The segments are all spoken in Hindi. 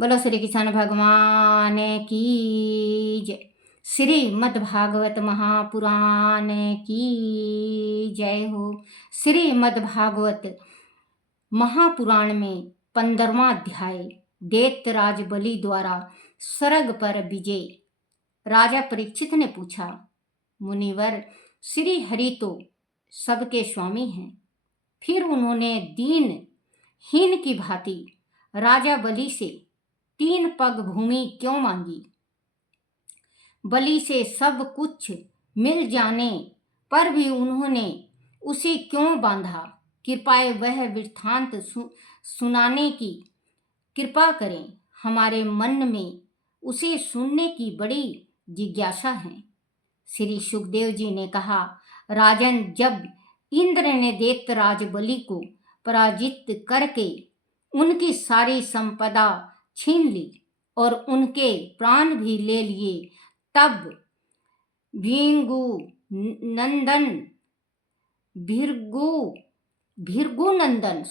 बोलो श्री कृष्ण भगवान की जय। श्रीमद्भागवत महापुराण की जय हो। श्रीमद्भागवत महापुराण में 15वां अध्याय दैत्यराज बलि द्वारा स्वर्ग पर विजय। राजा परीक्षित ने पूछा, मुनिवर, श्री हरि तो सबके स्वामी हैं, फिर उन्होंने दीन हीन की भांति राजा बलि से 3 पग भूमि क्यों मांगी? बलि से सब कुछ मिल जाने पर भी उन्होंने उसे क्यों बांधा? कृपया वह वृत्तांत सुनाने की कृपा करें। हमारे मन में उसे सुनने की बड़ी जिज्ञासा है। श्री सुखदेव जी ने कहा, राजन, जब इंद्र ने दैत्यराज बलि को पराजित करके उनकी सारी संपदा छीन ली और उनके प्राण भी ले लिए, तब भृगुनंदन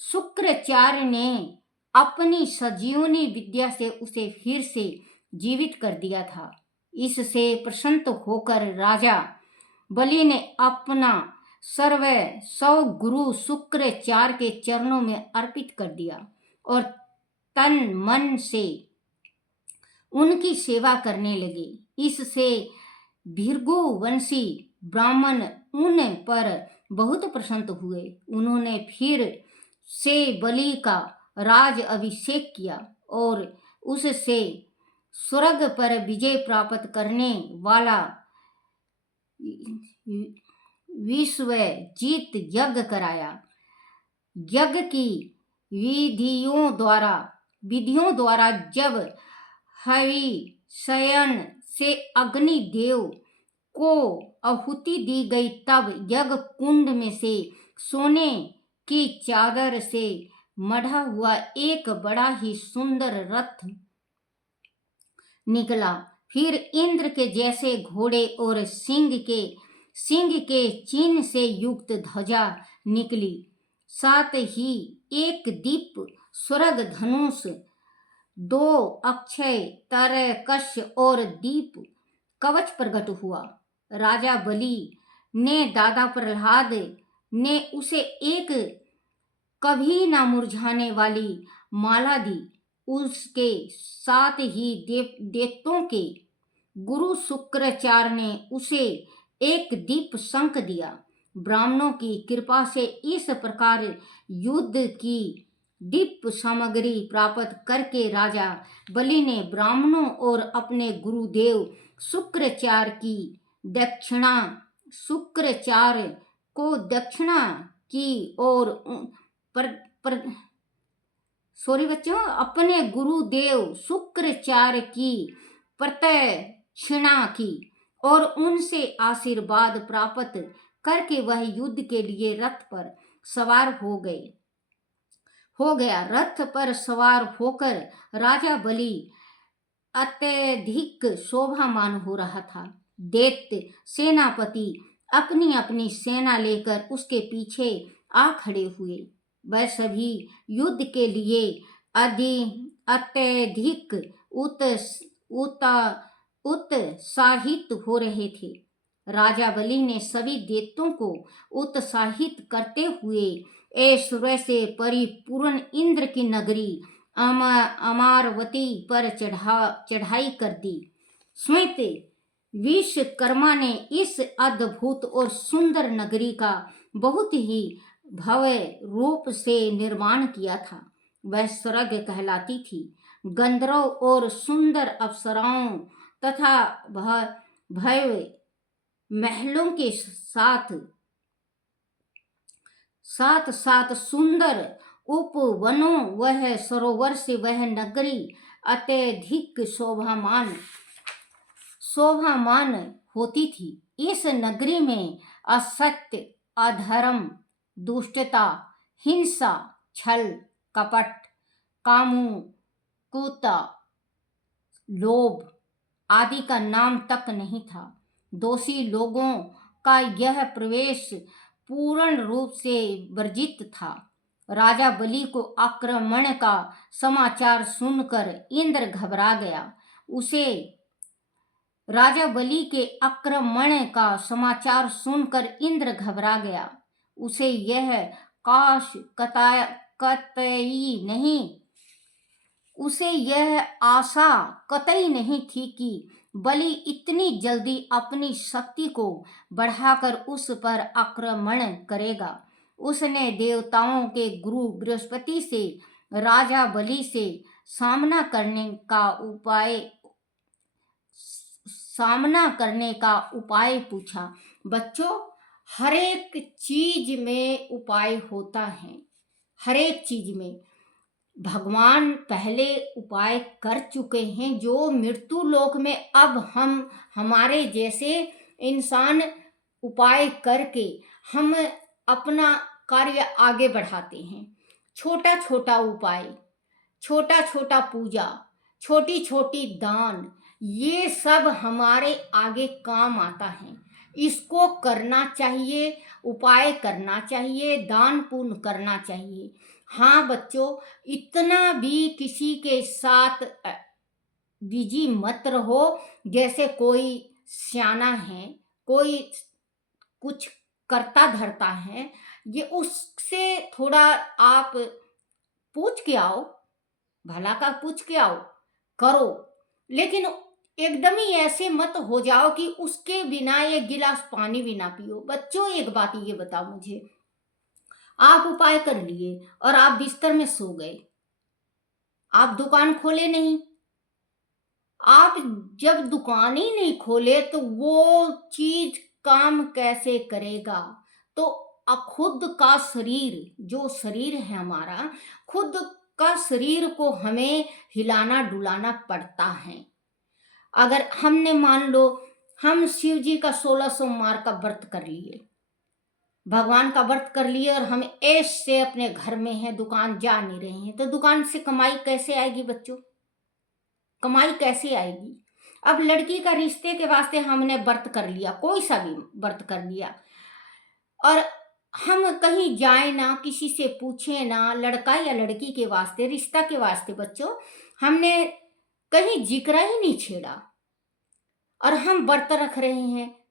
शुक्राचार्य ने अपनी संजीवनी विद्या से उसे फिर से जीवित कर दिया था। इससे प्रसन्न होकर राजा बलि ने अपना सर्वस्व गुरु शुक्राचार्य के चरणों में अर्पित कर दिया और तन मन से उनकी सेवा करने लगे। इससे भृगुवंशी ब्राह्मण उन पर बहुत प्रसन्न हुए। उन्होंने फिर से बलि का राज अभिषेक किया और उससे स्वर्ग पर विजय प्राप्त करने वाला विश्वजीत यज्ञ कराया। यज्ञ की विधियों द्वारा जब हविष्यन से अग्निदेव को आहुति दी गई, तब यज्ञ कुंड में से सोने की चादर से मढ़ा हुआ एक बड़ा ही सुंदर रथ निकला। फिर इंद्र के जैसे घोड़े और सिंह के चिन्ह से युक्त ध्वजा निकली। साथ ही एक दीप स्वर्ग धनुष, 2 अक्षय तरकश और दीप कवच प्रकट हुआ। राजा बलि ने दादा प्रहलाद ने उसे एक कभी ना मुरझाने वाली माला दी। उसके साथ ही दैत्यों के गुरु शुक्राचार्य ने उसे एक दीप शंख दिया। ब्राह्मणों की कृपा से इस प्रकार युद्ध की दिव्य सामग्री प्राप्त करके राजा बलि ने ब्राह्मणों और अपने गुरुदेव शुक्राचार्य को दक्षिणा की और अपने गुरुदेव शुक्राचार्य की प्रदक्षिणा की और उनसे आशीर्वाद प्राप्त करके वह युद्ध के लिए रथ पर सवार हो गया। रथ पर सवार होकर राजा बलि अत्यधिक शोभामान हो रहा था। दैत्य सेनापति अपनी अपनी सेना लेकर उसके पीछे आ खड़े हुए। वह सभी युद्ध के लिए अत्यधिक उत्साहित हो रहे थे। राजा बलि ने सभी दैत्यों को उत्साहित करते हुए ऐश्वर्य से परिपूर्ण इंद्र की नगरी अमारवती पर चढ़ाई कर दी। स्वयं विश्वकर्मा ने इस अद्भुत और सुंदर नगरी का बहुत ही भव्य रूप से निर्माण किया था। वह स्वर्ग कहलाती थी। गंधर्व और सुंदर अप्सराओं तथा भव्य महलों के साथ सुंदर उपवनों वह सरोवर से वह नगरी अत्यधिक शोभामान होती थी। इस नगरी में असत्य, अधर्म, दुष्टता, हिंसा, छल, कपट, कामुकता, लोभ आदि का नाम तक नहीं था। दोषी लोगों का यह प्रवेश पूर्ण रूप से वर्जित था। राजा बलि को आक्रमण का समाचार सुनकर इंद्र घबरा गया। उसे राजा बलि के आक्रमण का समाचार सुनकर इंद्र घबरा गया। उसे यह काश कतई नहीं उसे यह आशा कतई नहीं थी कि बलि इतनी जल्दी अपनी शक्ति को बढ़ाकर उस पर आक्रमण करेगा। उसने देवताओं के गुरु बृहस्पति से राजा बलि से सामना करने का उपाय पूछा। बच्चों, हर एक चीज में उपाय होता है। हर एक चीज में भगवान पहले उपाय कर चुके हैं, जो मृत्यु लोक में अब हमारे जैसे इंसान उपाय करके हम अपना कार्य आगे बढ़ाते हैं। छोटा छोटा उपाय, छोटा छोटा पूजा, छोटी छोटी दान, ये सब हमारे आगे काम आता है। इसको करना चाहिए, उपाय करना चाहिए, दान पुण्य करना चाहिए। हाँ बच्चों, इतना भी किसी के साथ बिजी मत रहो जैसे कोई सियाना है, कोई कुछ करता धरता है, ये उससे थोड़ा आप पूछ के आओ, भला का पूछ के आओ, करो। लेकिन एकदम ही ऐसे मत हो जाओ कि उसके बिना एक गिलास पानी भी ना पियो। बच्चों, एक बात ये बताओ मुझे, आप उपाय कर लिए और आप बिस्तर में सो गए, आप दुकान खोले नहीं। आप जब दुकान ही नहीं खोले तो वो चीज काम कैसे करेगा? तो खुद का शरीर, जो शरीर है हमारा, खुद का शरीर को हमें हिलाना डुलाना पड़ता है। अगर हमने मान लो हम शिव जी का 16 सोमवार का व्रत कर लिए, भगवान का व्रत कर लिए और हम ऐश से अपने घर में हैं, दुकान जा नहीं रहे हैं, तो दुकान से कमाई कैसे आएगी बच्चों? कमाई कैसे आएगी? अब लड़की का रिश्ते के वास्ते हमने व्रत कर लिया, कोई सा भी व्रत कर लिया, और हम कहीं जाए ना, किसी से पूछे ना, लड़का या लड़की के वास्ते, रिश्ता के वास्ते बच्चों, हमने कहीं जिक्र ही नहीं छेड़ा और हम व्रत रख रहे हैं।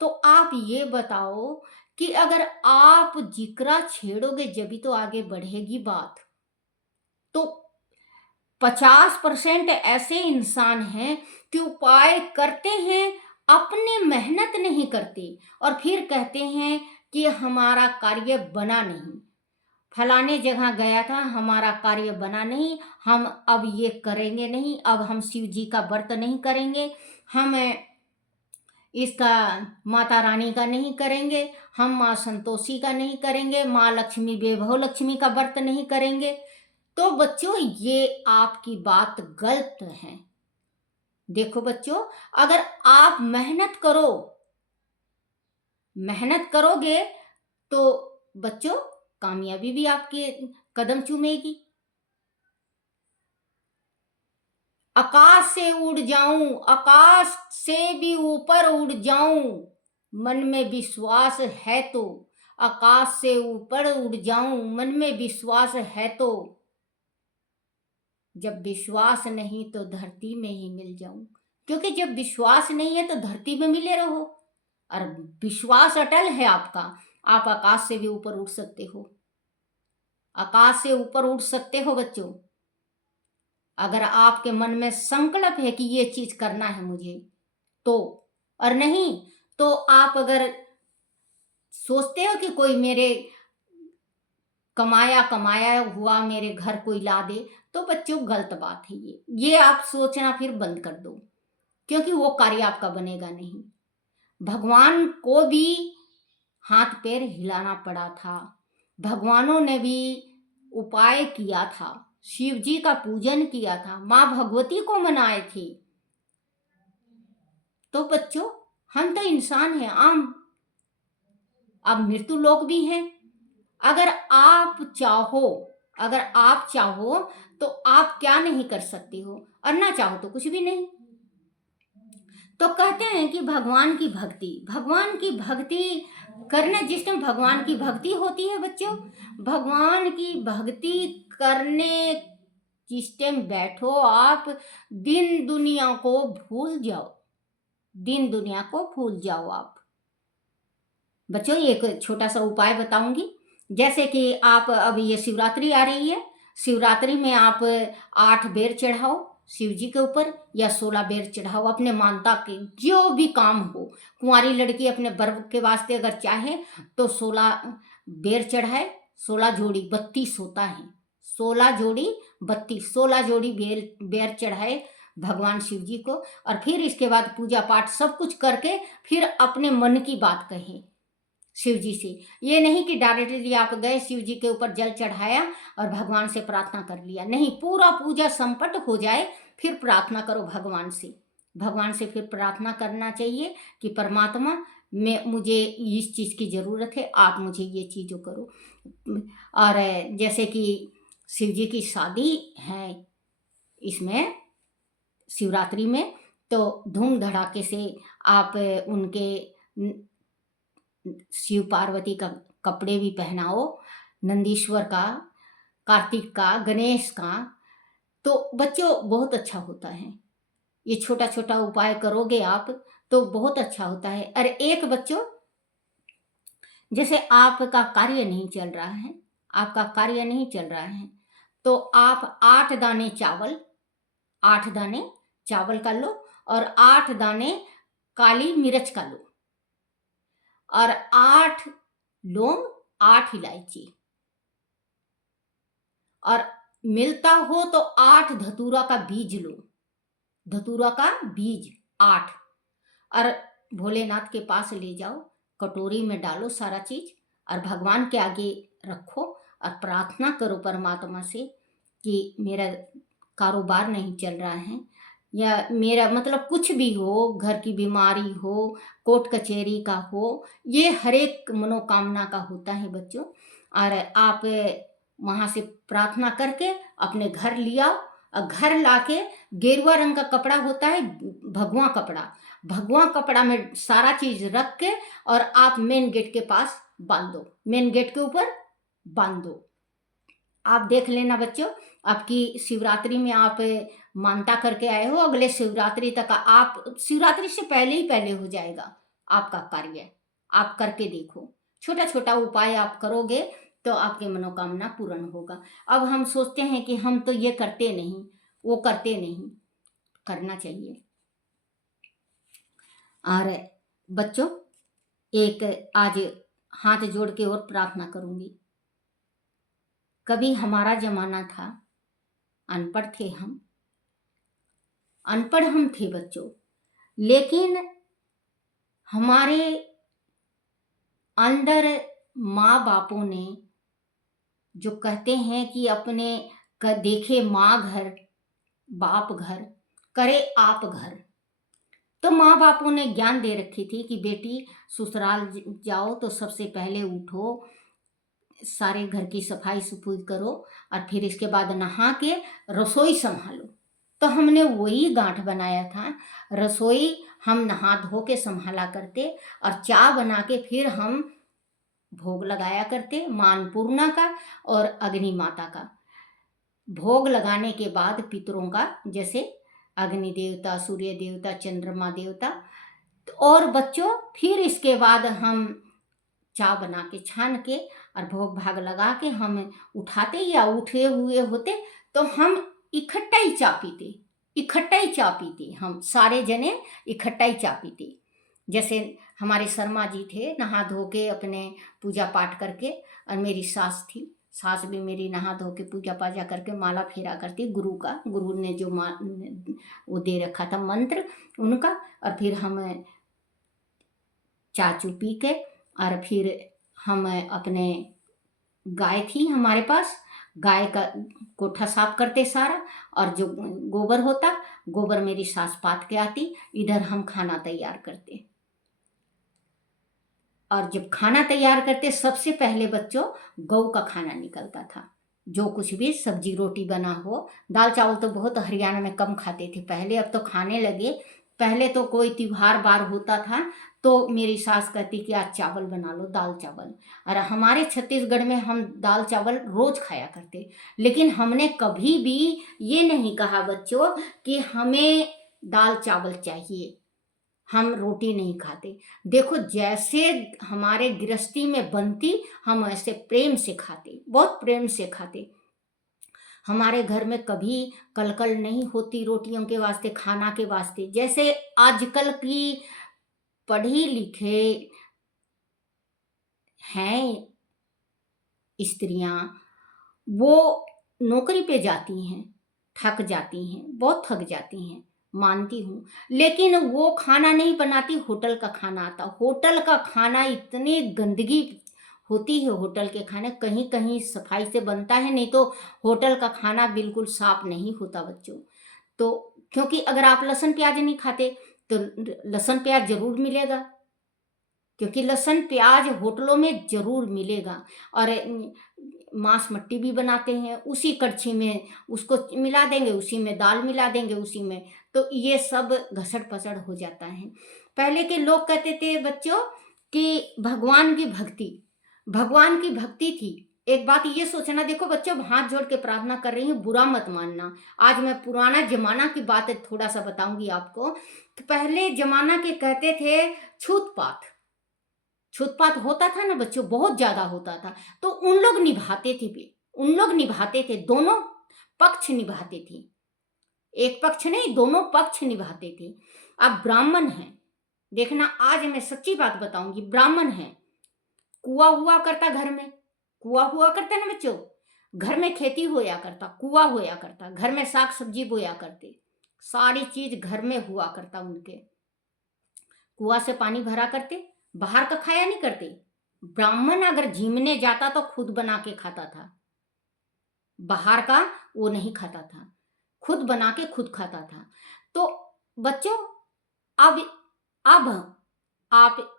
तो आप ये बताओ कि अगर आप जिक्रा छेड़ोगे जभी तो आगे बढ़ेगी बात। तो 50% ऐसे इंसान हैं कि उपाय करते हैं, अपने मेहनत नहीं करते और फिर कहते हैं कि हमारा कार्य बना नहीं, फलाने जगह गया था, हमारा कार्य बना नहीं, हम अब ये करेंगे नहीं, अब हम शिव जी का व्रत नहीं करेंगे, हम इसका माता रानी का नहीं करेंगे, हम माँ संतोषी का नहीं करेंगे, माँ लक्ष्मी वैभव लक्ष्मी का व्रत नहीं करेंगे। तो बच्चों, ये आपकी बात गलत है। देखो बच्चों, अगर आप मेहनत करोगे तो बच्चों कामयाबी भी आपके कदम चूमेगी। आकाश से उड़ जाऊं, आकाश से भी ऊपर उड़ जाऊं, मन में विश्वास है तो। आकाश से ऊपर उड़ जाऊं, मन में विश्वास है तो। जब विश्वास नहीं तो धरती में ही मिल जाऊं, क्योंकि जब विश्वास नहीं है तो धरती में मिले रहो, और विश्वास अटल है आपका, आप आकाश से भी ऊपर उड़ सकते हो। आकाश से ऊपर उड़ सकते हो बच्चों, अगर आपके मन में संकल्प है कि ये चीज करना है मुझे तो। और नहीं तो आप अगर सोचते हो कि कोई मेरे कमाया हुआ मेरे घर कोई ला दे, तो बच्चों गलत बात है ये आप सोचना फिर बंद कर दो, क्योंकि वो कार्य आपका बनेगा नहीं। भगवान को भी हाथ पैर हिलाना पड़ा था, भगवानों ने भी उपाय किया था, शिव जी का पूजन किया था, माँ भगवती को मनाए थे। तो बच्चों, हम तो इंसान हैं आम, अब मृत्यु लोक भी हैं। अगर आप चाहो तो आप क्या नहीं कर सकते हो, और ना चाहो तो कुछ भी नहीं। तो कहते हैं कि भगवान की भक्ति करना, जिस टाइम भगवान की भक्ति होती है बच्चों, भगवान की भक्ति करने जिस टाइम बैठो आप, दिन दुनिया को भूल जाओ, दिन दुनिया को भूल जाओ आप। बच्चों एक छोटा सा उपाय बताऊंगी। जैसे कि आप, अब ये शिवरात्रि आ रही है, शिवरात्रि में आप 8 बेर चढ़ाओ शिव जी के ऊपर, या 16 बेर चढ़ाओ, अपने मानता के जो भी काम हो। कुंवारी लड़की अपने वर्ग के वास्ते अगर चाहे तो 16 बेर चढ़ाए, 16 जोड़ी 32 होता है, 16 जोड़ी 32, 16 जोड़ी बेर चढ़ाए भगवान शिव जी को। और फिर इसके बाद पूजा पाठ सब कुछ करके फिर अपने मन की बात कहें शिव जी से। ये नहीं कि डायरेक्टली आप गए शिव जी के ऊपर जल चढ़ाया और भगवान से प्रार्थना कर लिया, नहीं, पूरा पूजा संपट हो जाए फिर प्रार्थना करो भगवान से। भगवान से फिर प्रार्थना करना चाहिए कि परमात्मा, मैं, मुझे इस चीज़ की ज़रूरत है, आप मुझे ये चीज़ करो। और जैसे कि शिव जी की शादी है इसमें शिवरात्रि में, तो धूम धड़ाके से आप उनके शिव पार्वती का कपड़े भी पहनाओ, नंदीश्वर का, कार्तिक का, गणेश का। तो बच्चों बहुत अच्छा होता है, ये छोटा छोटा उपाय करोगे आप तो बहुत अच्छा होता है। और एक बच्चों, जैसे आपका कार्य नहीं चल रहा है, आपका कार्य नहीं चल रहा है, तो आप 8 दाने चावल, 8 दाने चावल का लो, और 8 दाने काली मिर्च का लो, और 8 लौंग, 8 इलायची, और मिलता हो तो 8 धतूरा का बीज लो, धतूरा का बीज 8, और भोलेनाथ के पास ले जाओ, कटोरी में डालो सारा चीज, और भगवान के आगे रखो और प्रार्थना करो परमात्मा से कि मेरा कारोबार नहीं चल रहा है, या मेरा मतलब कुछ भी हो, घर की बीमारी हो, कोर्ट कचहरी का हो, ये हर एक मनोकामना का होता है बच्चों। और आप वहाँ से प्रार्थना करके अपने घर लिया, और घर लाके गेरुआ रंग का कपड़ा होता है, भगवा कपड़ा, भगवा कपड़ा में सारा चीज रख के, और आप मेन गेट के पास बांध दो, मेन गेट के ऊपर बांध दो। आप देख लेना बच्चों, आपकी शिवरात्रि में आप मानता करके आए हो, अगले शिवरात्रि तक, आप शिवरात्रि से पहले ही पहले हो जाएगा आपका कार्य। आप करके देखो, छोटा छोटा उपाय आप करोगे तो आपकी मनोकामना पूर्ण होगा। अब हम सोचते हैं कि हम तो ये करते नहीं, वो करते नहीं, करना चाहिए। और बच्चों एक आज हाथ जोड़ के और प्रार्थना करूंगी। कभी हमारा जमाना था, अनपढ़ थे हम, अनपढ़ हम थे बच्चों, लेकिन हमारे अंदर माँ बापों ने जो कहते हैं कि अपने देखे माँ घर बाप घर, करे आप घर, तो माँ बापों ने ज्ञान दे रखी थी कि बेटी ससुराल जाओ तो सबसे पहले उठो, सारे घर की सफाई सुफाई करो, और फिर इसके बाद नहा के रसोई संभालो। तो हमने वही गांठ बनाया था, रसोई हम नहा धो के संभाला करते, और चाय बना के फिर हम भोग लगाया करते, माँ अन्नपूर्णा का और अग्नि माता का। भोग लगाने के बाद पितरों का, जैसे अग्नि देवता, सूर्य देवता, चंद्रमा देवता। और बच्चों फिर इसके बाद हम चाय बना के छान के और भोग भाग लगा के हम उठाते, या उठे हुए होते तो हम इकट्ठा ही चाय पीते, इकट्ठा ही चाय पीते, हम सारे जने इकट्ठा ही चाय पीते। जैसे हमारे शर्मा जी थे, नहा धो के अपने पूजा पाठ करके, और मेरी सास थी, सास भी मेरी नहा धो के पूजा पाजा करके माला फेरा करती गुरु का, गुरु ने जो वो दे रखा था मंत्र उनका। और फिर हम चाचू पी के, और फिर हम अपने गाय थी हमारे पास, गाय का कोठा साफ करते सारा, और जो गोबर होता, गोबर मेरी सास पात के आती, इधर हम खाना तैयार करते। और जब खाना तैयार करते सबसे पहले बच्चों गौ का खाना निकलता था, जो कुछ भी सब्जी रोटी बना हो, दाल चावल तो बहुत हरियाणा में कम खाते थे पहले, अब तो खाने लगे, पहले तो कोई त्योहार बार होता था तो मेरी सास कहती कि आज चावल बना लो, दाल चावल। और हमारे छत्तीसगढ़ में हम दाल चावल रोज खाया करते, लेकिन हमने कभी भी ये नहीं कहा बच्चों कि हमें दाल चावल चाहिए, हम रोटी नहीं खाते। देखो जैसे हमारे गृहस्थी में बनती, हम ऐसे प्रेम से खाते, बहुत प्रेम से खाते। हमारे घर में कभी कलकल नहीं होती रोटियों के वास्ते, खाना के वास्ते। जैसे आजकल की पढ़ी लिखे हैं स्त्रियां, वो नौकरी पे जाती हैं, थक जाती हैं, बहुत थक जाती हैं, मानती हूँ, लेकिन वो खाना नहीं बनाती, होटल का खाना आता। होटल का खाना इतनी गंदगी होती है, होटल के खाने कहीं कहीं सफाई से बनता है, नहीं तो होटल का खाना बिल्कुल साफ नहीं होता बच्चों। तो क्योंकि अगर आप लहसुन प्याज नहीं खाते तो लहसुन प्याज जरूर मिलेगा, क्योंकि लहसुन प्याज होटलों में जरूर मिलेगा। और मांस मट्टी भी बनाते हैं, उसी कड़छी में उसको मिला देंगे, उसी में दाल मिला देंगे, उसी में, तो ये सब घसड़ पसड़ हो जाता है। पहले के लोग कहते थे बच्चों कि भगवान की भक्ति थी। एक बात ये सोचना, देखो बच्चों हाथ जोड़ के प्रार्थना कर रही हूँ, बुरा मत मानना। आज मैं पुराना जमाना की बात थोड़ा सा बताऊंगी आपको। तो पहले जमाना के कहते थे छूत पात, छूत पात होता था ना बच्चों, बहुत ज्यादा होता था। तो उन लोग निभाते थे भी, उन लोग निभाते थे, दोनों पक्ष निभाते थे, एक पक्ष नहीं दोनों पक्ष निभाते थे। अब ब्राह्मण है, देखना आज मैं सच्ची बात बताऊंगी, ब्राह्मण है, कुआं हुआ करता घर में, कुआं हुआ करता ना बच्चों, घर में खेती होया करता, कुआं होया करता, घर में साग सब्जी बोया करते, सारी चीज घर में हुआ करता उनके। कुआं से पानी भरा करते, बाहर का खाया नहीं करते। ब्राह्मण अगर झीमने जाता तो खुद बना के खाता था, बाहर का वो नहीं खाता था, खुद बना के खुद खाता था। तो बच्चों अब अब आप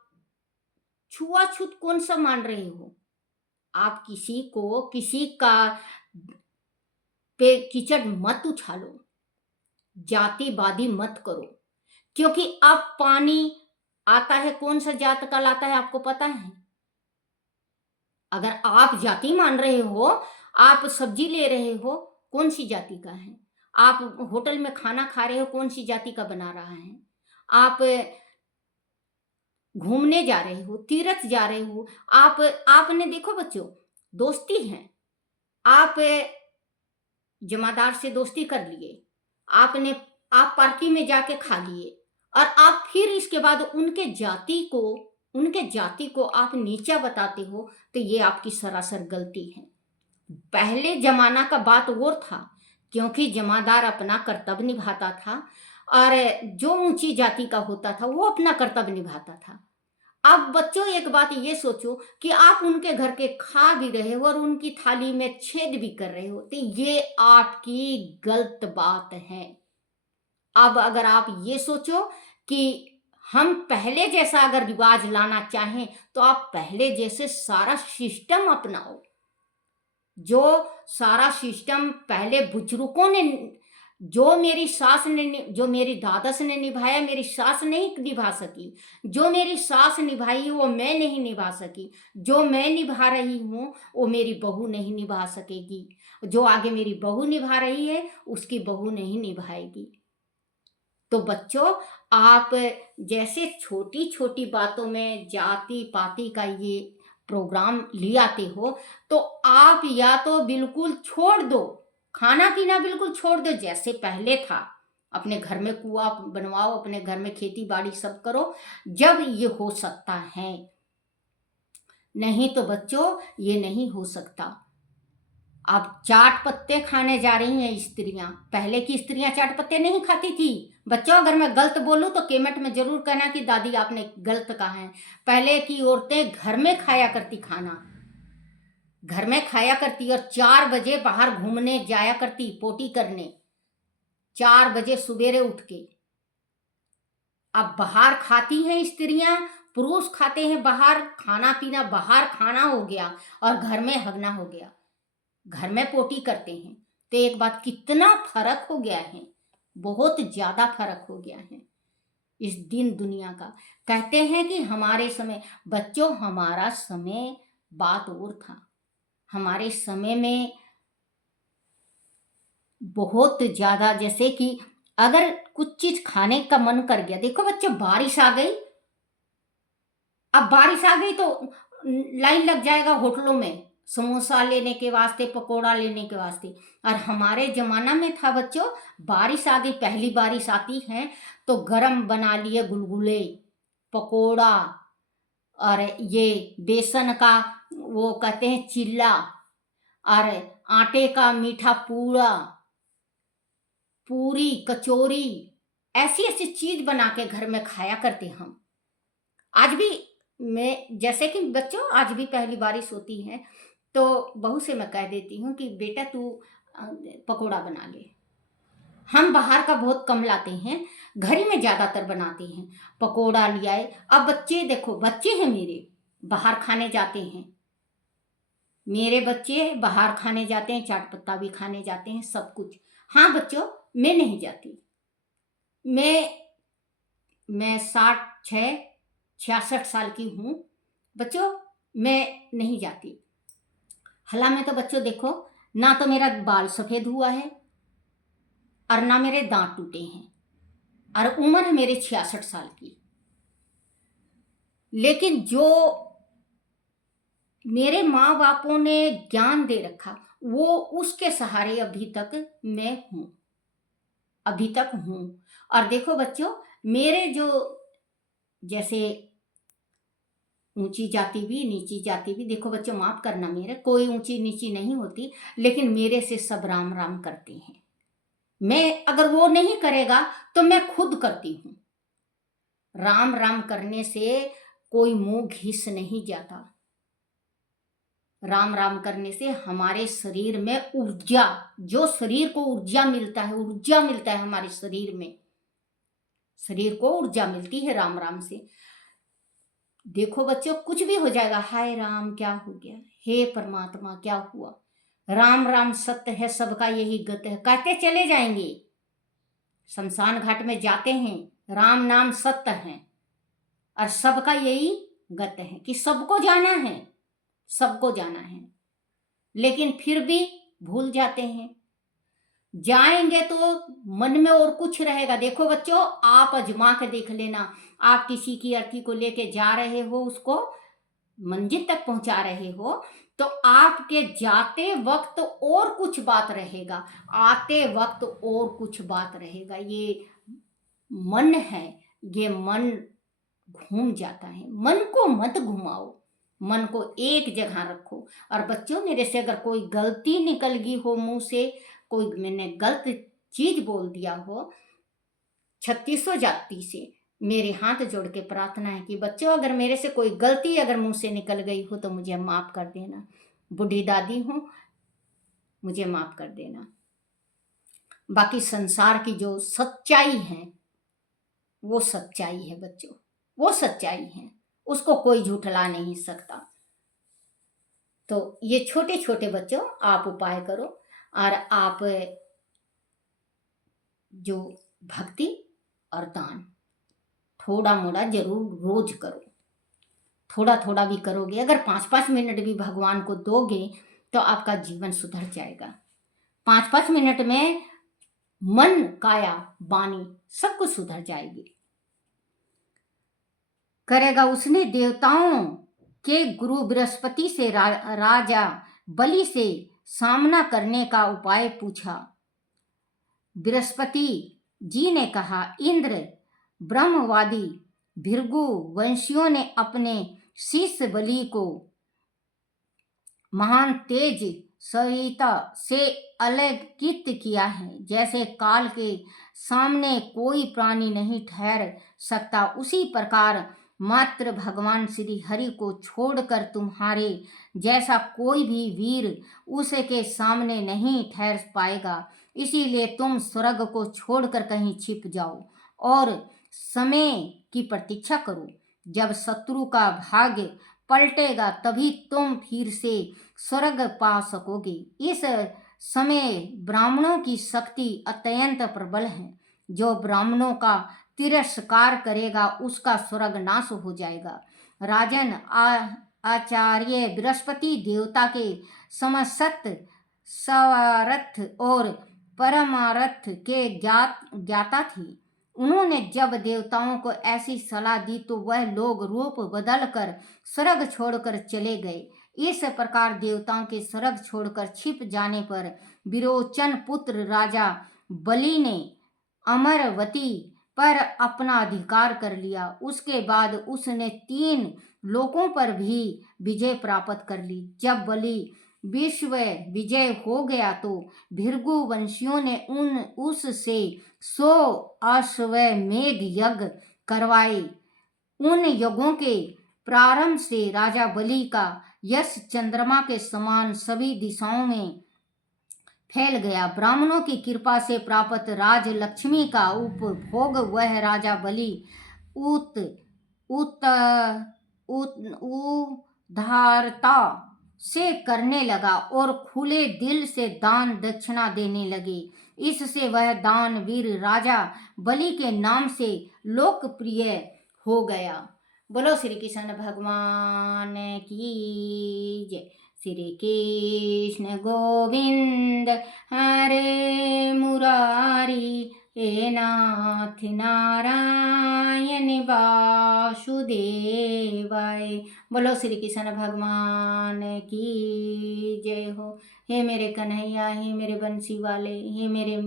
छुआछूत कौन सा मान रहे हो? आप किसी को किसी का पे कीचड़ मत उछालो, जातिवादी मत करो, क्योंकि अब पानी आता है कौन सा जात का लाता है आपको पता है? अगर आप जाति मान रहे हो, आप सब्जी ले रहे हो, कौन सी जाति का है? आप होटल में खाना खा रहे हो, कौन सी जाति का बना रहा है? आप घूमने जा रहे हो, तीर्थ जा रहे हो, आप आपने देखो बच्चों, दोस्ती है, आप जमादार से दोस्ती कर लिए, आपने आप पार्टी में जाके खा लिए, और आप फिर इसके बाद उनके जाति को आप नीचा बताते हो, तो ये आपकी सरासर गलती है। पहले जमाना का बात और था, क्योंकि जमादार अपना कर्तव्य निभाता था, और जो ऊंची जाति का होता था वो अपना कर्तव्य निभाता था। अब बच्चों एक बात ये सोचो कि आप उनके घर के खा भी रहे हो और उनकी थाली में छेद भी कर रहे हो, तो ये आपकी गलत बात है। अब अगर आप ये सोचो कि हम पहले जैसा अगर रिवाज लाना चाहें, तो आप पहले जैसे सारा सिस्टम अपनाओ, जो सारा सिस्टम पहले बुजुर्गों ने, जो मेरी दादस ने निभाया, मेरी सास नहीं निभा सकी, जो मेरी सास निभाई वो मैं नहीं निभा सकी, जो मैं निभा रही हूँ वो मेरी बहू नहीं निभा सकेगी, जो आगे मेरी बहू निभा रही है उसकी बहू नहीं निभाएगी। तो बच्चों आप जैसे छोटी छोटी बातों में जाति पाति का ये प्रोग्राम ले आते हो, तो आप या तो बिल्कुल छोड़ दो, खाना पीना बिल्कुल छोड़ दो जैसे पहले था, अपने घर में कुआं बनवाओ, अपने घर में खेती बाड़ी सब करो जब ये हो सकता है, नहीं तो बच्चों ये नहीं हो सकता। अब चाट पत्ते खाने जा रही हैं स्त्रियां, पहले की स्त्रियां चाट पत्ते नहीं खाती थी। बच्चों अगर मैं गलत बोलूं तो कमेंट में जरूर कहना कि दादी आपने गलत कहा है। पहले की औरतें घर में खाया करती खाना, घर में खाया करती, और 4 बजे बाहर घूमने जाया करती पोटी करने, 4 बजे सवेरे उठ के। अब बाहर खाती हैं स्त्रियां, पुरुष खाते हैं बाहर, खाना पीना बाहर खाना हो गया और घर में हगना हो गया, घर में पोटी करते हैं। तो एक बात कितना फर्क हो गया है, बहुत ज्यादा फर्क हो गया है। इस दिन दुनिया का। कहते हैं कि हमारे समय, बच्चों हमारा समय बात और था। हमारे समय में बहुत ज्यादा, जैसे कि अगर कुछ चीज खाने का मन कर गया, देखो बच्चों बारिश आ गई, अब बारिश आ गई तो लाइन लग जाएगा होटलों में समोसा लेने के वास्ते, पकोड़ा लेने के वास्ते। और हमारे जमाना में था बच्चों, बारिश आ गई, पहली बारिश आती है तो गरम बना लिए गुलगुले, पकोड़ा, और ये बेसन का वो कहते हैं चिल्ला, और आटे का मीठा पूड़ा, पूरी, कचौरी, ऐसी ऐसी चीज बना के घर में खाया करते हम। आज भी मैं, जैसे कि बच्चों आज भी पहली बारिश होती है तो बहू से मैं कह देती हूँ कि बेटा तू पकोड़ा बना ले। हम बाहर का बहुत कम लाते हैं, घर ही में ज्यादातर बनाते हैं। पकोड़ा ले आए। अब बच्चे देखो, बच्चे हैं मेरे, बाहर खाने जाते हैं, मेरे बच्चे बाहर खाने जाते हैं, चाट पत्ता भी खाने जाते हैं, सब कुछ। हाँ बच्चों, मैं नहीं जाती। मैं 66 की हूँ बच्चों, मैं नहीं जाती। हला में तो बच्चों देखो, ना तो मेरा बाल सफेद हुआ है और ना मेरे दांत टूटे हैं, और उम्र है मेरे 66 साल की। लेकिन जो मेरे माँ बापों ने ज्ञान दे रखा, वो उसके सहारे अभी तक मैं हूँ, अभी तक हूँ। और देखो बच्चों, मेरे जो, जैसे ऊंची जाति भी नीची जाति भी, देखो बच्चों माफ करना, मेरे कोई ऊंची नीची नहीं होती, लेकिन मेरे से सब राम राम करते हैं। मैं अगर वो नहीं करेगा तो मैं खुद करती हूँ। राम राम करने से कोई मुंह घिस नहीं जाता। राम राम करने से हमारे शरीर में ऊर्जा, जो शरीर को ऊर्जा मिलता है, ऊर्जा मिलता है हमारे शरीर में, शरीर को ऊर्जा मिलती है राम राम से। देखो बच्चों, कुछ भी हो जाएगा, हाय राम क्या हो गया, हे परमात्मा क्या हुआ, राम राम सत्य है, सबका यही गत है, कहते चले जाएंगे। शमशान घाट में जाते हैं, राम नाम सत्य है और सबका यही गत है कि सबको जाना है, सबको जाना है। लेकिन फिर भी भूल जाते हैं। जाएंगे तो मन में और कुछ रहेगा। देखो बच्चों, आप अजमा के देख लेना, आप किसी की अर्थी को लेके जा रहे हो, उसको मंजिल तक पहुंचा रहे हो, तो आपके जाते वक्त और कुछ बात रहेगा, आते वक्त और कुछ बात रहेगा। ये मन है, ये मन घूम जाता है। मन को मत घुमाओ, मन को एक जगह रखो। और बच्चों, मेरे से अगर कोई गलती निकल गई हो मुंह से, कोई मैंने गलत चीज बोल दिया हो, 3600 जाति से मेरे हाथ जोड़ के प्रार्थना है कि बच्चों अगर मेरे से कोई गलती अगर मुंह से निकल गई हो तो मुझे माफ कर देना। बूढ़ी दादी हूं, मुझे माफ कर देना। बाकी संसार की जो सच्चाई है वो सच्चाई है बच्चों, वो सच्चाई है, उसको कोई झूठला नहीं सकता। तो ये छोटे छोटे बच्चों आप उपाय करो, और आप जो भक्ति और दान थोड़ा मोड़ा जरूर रोज करो। थोड़ा थोड़ा भी करोगे, अगर 5-5 मिनट भी भगवान को दोगे तो आपका जीवन सुधर जाएगा। 5-5 मिनट में मन, काया, वाणी सब कुछ सुधर जाएगी। करेगा उसने देवताओं के गुरु बृहस्पति से राजा बलि से सामना करने का उपाय पूछा। बृहस्पति जी ने कहा, इंद्र ब्रह्मवादी भृगु वंशियों ने अपने शिष्य बलि को महान तेज सरिता से अलंकृत किया है। जैसे काल के सामने कोई प्राणी नहीं ठहर सकता, उसी प्रकार मात्र भगवान श्री हरि को छोड़कर तुम्हारे जैसा कोई भी वीर उसके सामने नहीं ठहर पाएगा। इसीलिए तुम स्वर्ग को छोड़कर कहीं छिप जाओ और समय की प्रतीक्षा करो। जब शत्रु का भाग्य पलटेगा तभी तुम फिर से स्वर्ग पा सकोगे। इस समय ब्राह्मणों की शक्ति अत्यंत प्रबल है। जो ब्राह्मणों का तिरस्कार करेगा उसका स्वर्ग नाश हो जाएगा। राजन, आचार्य बृहस्पति देवता के समसत सर्वार्थ और परमार्थ के ज्ञाता थी। उन्होंने जब देवताओं को ऐसी सलाह दी तो वह लोग रूप बदलकर स्वर्ग छोड़कर चले गए। इस प्रकार देवताओं के स्वर्ग छोड़कर छिप जाने पर विरोचन पुत्र राजा बलि ने अमरवती पर अपना अधिकार कर लिया। उसके बाद उसने 3 लोकों पर भी विजय प्राप्त कर ली। जब बलि विश्व विजय हो गया तो भृगु वंशियों ने उससे 100 अश्वमेध यज्ञ करवाए। उन यज्ञों के प्रारंभ से राजा बलि का यश चंद्रमा के समान सभी दिशाओं में फैल गया। ब्राह्मणों की कृपा से प्राप्त राज लक्ष्मी का उपभोग वह राजा बलि उत उत उदारता से करने लगा और खुले दिल से दान दक्षिणा देने लगे। इससे वह दानवीर राजा बलि के नाम से लोकप्रिय हो गया। बोलो श्री कृष्ण भगवान की जय। श्री कृष्ण गोविंद हरे मुरारी, हे नाथ नारायण वासुदेवाय। बोलो श्री कृष्ण भगवान की जय हो। हे मेरे कन्हैया, हे मेरे बंसी वाले, हे मेरे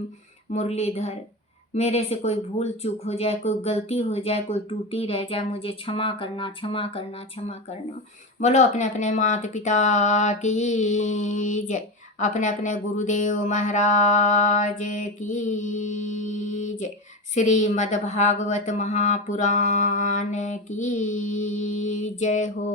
मुरलीधर, मेरे से कोई भूल चूक हो जाए, कोई गलती हो जाए, कोई टूटी रह जाए, मुझे क्षमा करना, क्षमा करना, क्षमा करना। बोलो अपने अपने माता पिता की जय, अपने अपने गुरुदेव महाराज की जय। श्रीमद्भागवत महापुराण की जय हो।